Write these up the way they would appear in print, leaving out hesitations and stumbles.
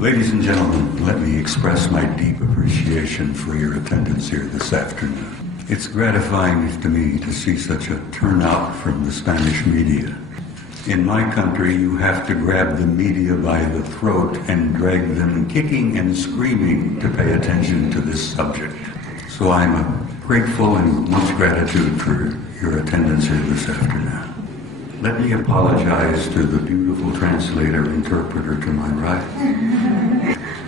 Ladies and gentlemen, let me express my deep appreciation for your attendance here this afternoon. It's gratifying to me to see such a turnout from the Spanish media. In my country, you have to grab the media by the throat and drag them kicking and screaming to pay attention to this subject. So I'm grateful and much gratitude for your attendance here this afternoon. Let me apologize to the beautiful interpreter to my right.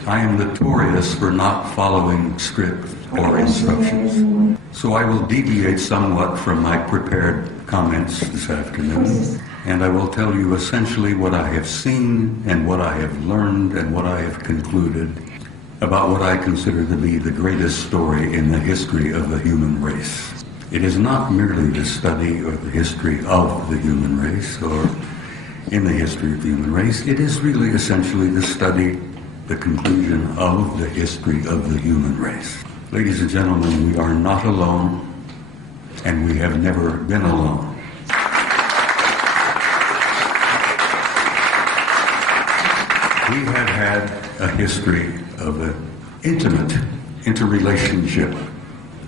I am notorious for not following script or instructions, so I will deviate somewhat from my prepared comments this afternoon, and I will tell you essentially what I have seen and what I have learned and what I have concluded about what I consider to be the greatest story in the history of the human race. It is not merely the study or the history of the human race or in the history of the human race. It is really essentially the study, the conclusion of the history of the human race. Ladies and gentlemen, we are not alone, and we have never been alone. We have had a history of an intimate interrelationship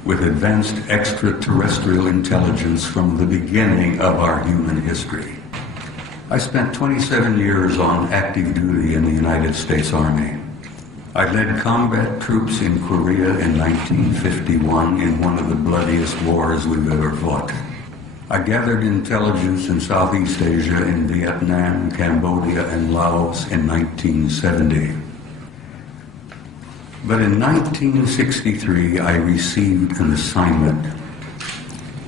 with advanced extraterrestrial intelligence from the beginning of our human history. I spent 27 years on active duty in the United States Army. I led combat troops in Korea in 1951 in one of the bloodiest wars we've ever fought. I gathered intelligence in Southeast Asia in Vietnam, Cambodia, and Laos in 1970. But in 1963, I received an assignment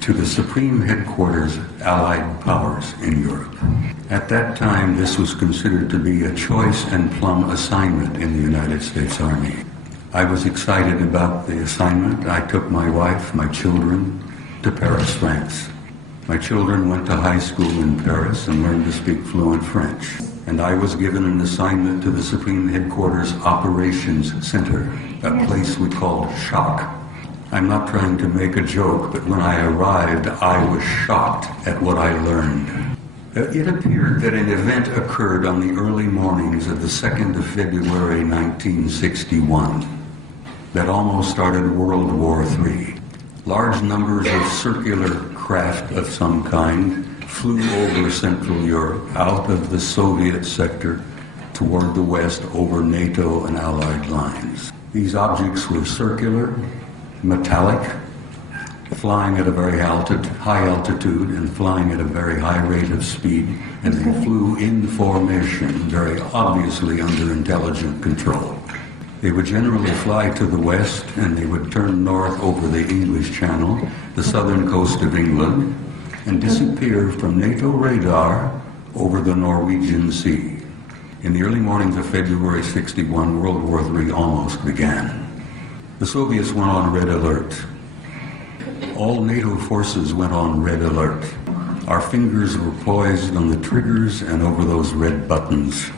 to the Supreme Headquarters Allied Powers in Europe. At that time, this was considered to be a choice and plum assignment in the United States Army. I was excited about the assignment. I took my wife, my children, to Paris, France. My children went to high school in Paris and learned to speak fluent French. And I was given an assignment to the Supreme Headquarters Operations Center, a place we called Shock. I'm not trying to make a joke, but when I arrived, I was shocked at what I learned. It appeared that an event occurred on the early mornings of the 2nd of February 1961 that almost started World War III. Large numbers of circular craft of some kind flew over Central Europe, out of the Soviet sector, toward the west over NATO and Allied lines. These objects were circular, metallic, flying at a very high altitude and flying at a very high rate of speed, and they flew in formation, very obviously under intelligent control. They would generally fly to the west, and they would turn north over the English Channel, the southern coast of England, and disappear from NATO radar over the Norwegian Sea. In the early mornings of February 61, World War III almost began. The Soviets went on red alert. All NATO forces went on red alert. Our fingers were poised on the triggers and over those red buttons,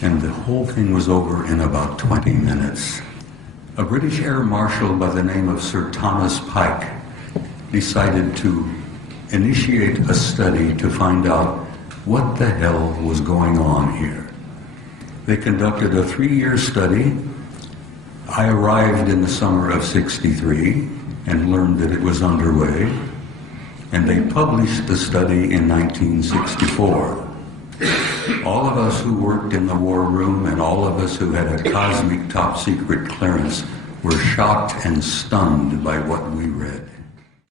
and the whole thing was over in about 20 minutes. A British Air Marshal by the name of Sir Thomas Pike decided to initiate a study to find out what the hell was going on here. They conducted a 3-year study. I arrived in the summer of '63 and learned that it was underway, and they published the study in 1964. All of us who worked in the war room and all of us who had a cosmic top secret clearance were shocked and stunned by what we read.